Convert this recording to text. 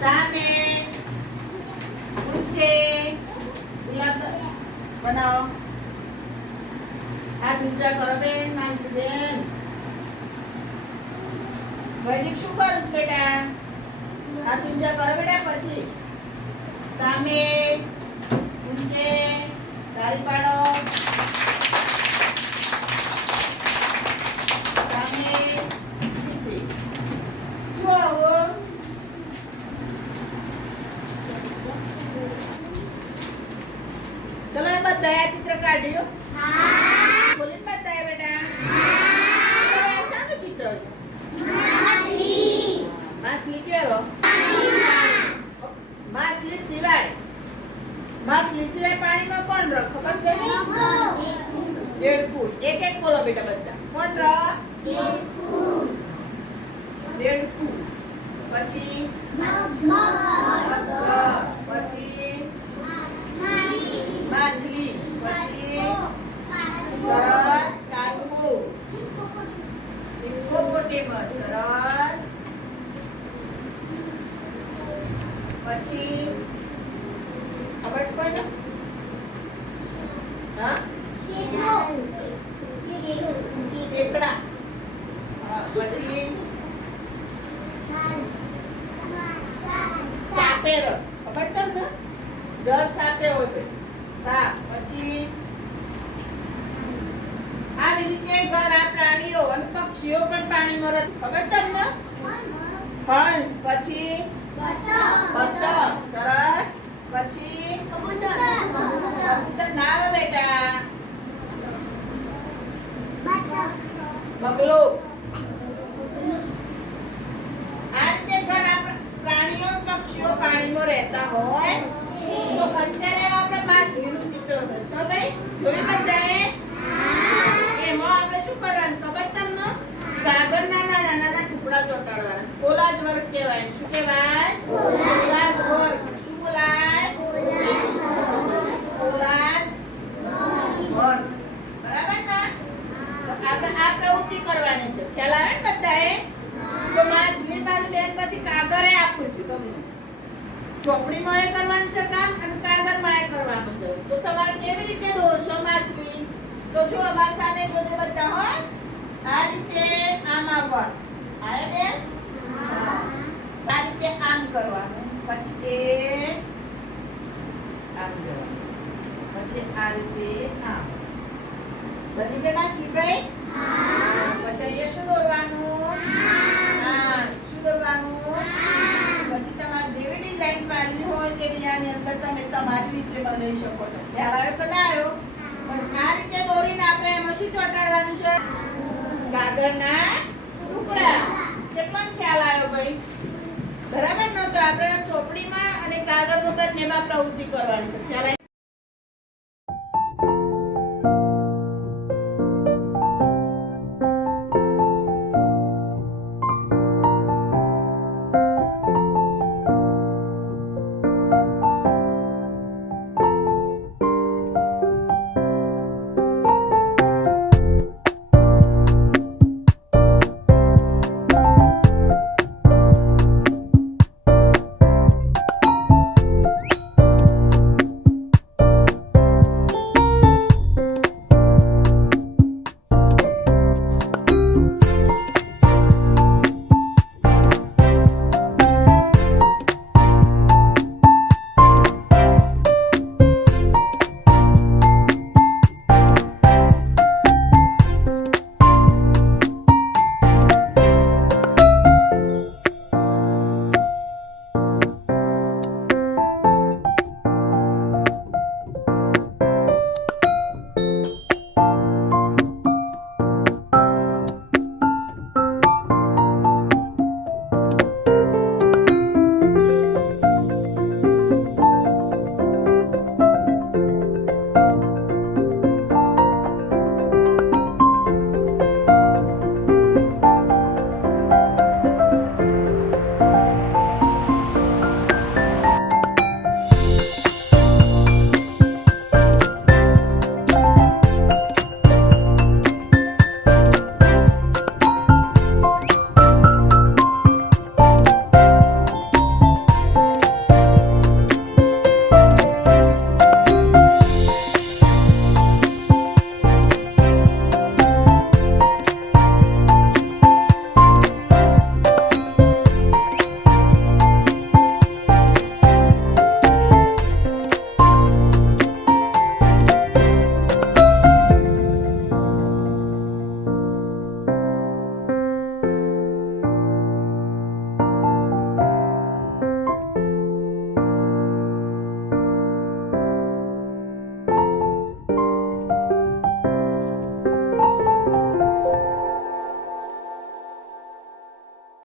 સામે ઊંચે ગુલાબ બનાવો. હાથ ઊંચા કરો બેન. માનસી બેન વૈદિક શું કરું બેટા? હાથ ઊંચા કરો બેટા. પછી સામે ઊંચે તાળી પાડો. સામે ઊંચે જો આવો. ચલો એ બધા ચિત્ર કાઢ્યો. બોલી બધા બેટા. હવે શાનું ચિત્ર છે? માછલી કેવો? માછલી સિવાય પાણીમાં કોણ રહે ખબર છે? દેડકું. એક એક બોલો બેટા બધા. કોણ રહે? દેડકું. પછી પછી માછલી. પછી સરસ કાચબું. હિપ્પોપોટેમસ. સરસ. પછી ખબર છે કોઈને? હા કેકડા. પછી સાપેર. ખબર તમને? જળ સાપે હોય છે. સાપ. પછી આવી રીતે ઘણા પ્રાણીઓ અને પક્ષીઓ પણ પાણીમાં રહે. ખબર તમને? હંસ. પછી બતક. સરસ. પછી કબૂતર ના આવે બેટા. બગલો. આ રીતે ઘણા પ્રાણીઓ પક્ષીઓ પાણીમાં રહેતા હોય તો અત્યારે આપણે માછલીનું ચિત્ર છે. છો ભાઈ જોયું બધાએ? એમાં આપણે શું કરવાનું ખબર તમને? કાગળના નાના નાના ટુકડા ચોંટાડવાના. કોલાજ વર્ક કહેવાય. શું કહેવાય? Collage work. શું બોલાય? Collage work. બરાબર ને? તો આપણે આ પ્રવૃત્તિ કરવાની છે. ખ્યાલ આવે ને બધાએ? તો માછલી પાછું બેન પછી કાગળે આપું છું તમને. ચોપડીમાં એ કરવાનું છે કામ અને કાગળમાં એ કરવાનું છે. તો તમારે કેવી રીતે દોરશો માછલી? તો જો અમારી સામે જોજો બધા હોય. આ રીતે આમ આવવાનું. આયા બેન? આ રીતે આમ કરવાનું. પછી આમ જવાનું. પછી આ રીતે આમ. બની ગઈ માછલી ભાઈ? પછી અહીંયા શું દોરવાનું? શું દોરવાનું? પછી તમારે જેવી ડિઝાઇન પાડવી હોય તેની આની અંદર તમે તમારી રીતે બનાવી શકો છો. ખ્યાલ આવ્યો તો ના આવ્યો? પણ આ રીતે દોરીને આપણે એમાં શું ચોંટાડવાનું છે? કાગળના ટુકડા. કેટલો ખ્યાલ આવ્યો ભાઈ? બરાબર ને? તો આપણે ચોપડીમાં અને કાગળમાં બંનેમાં પ્રવૃત્તિ કરવાની છે. ખ્યાલ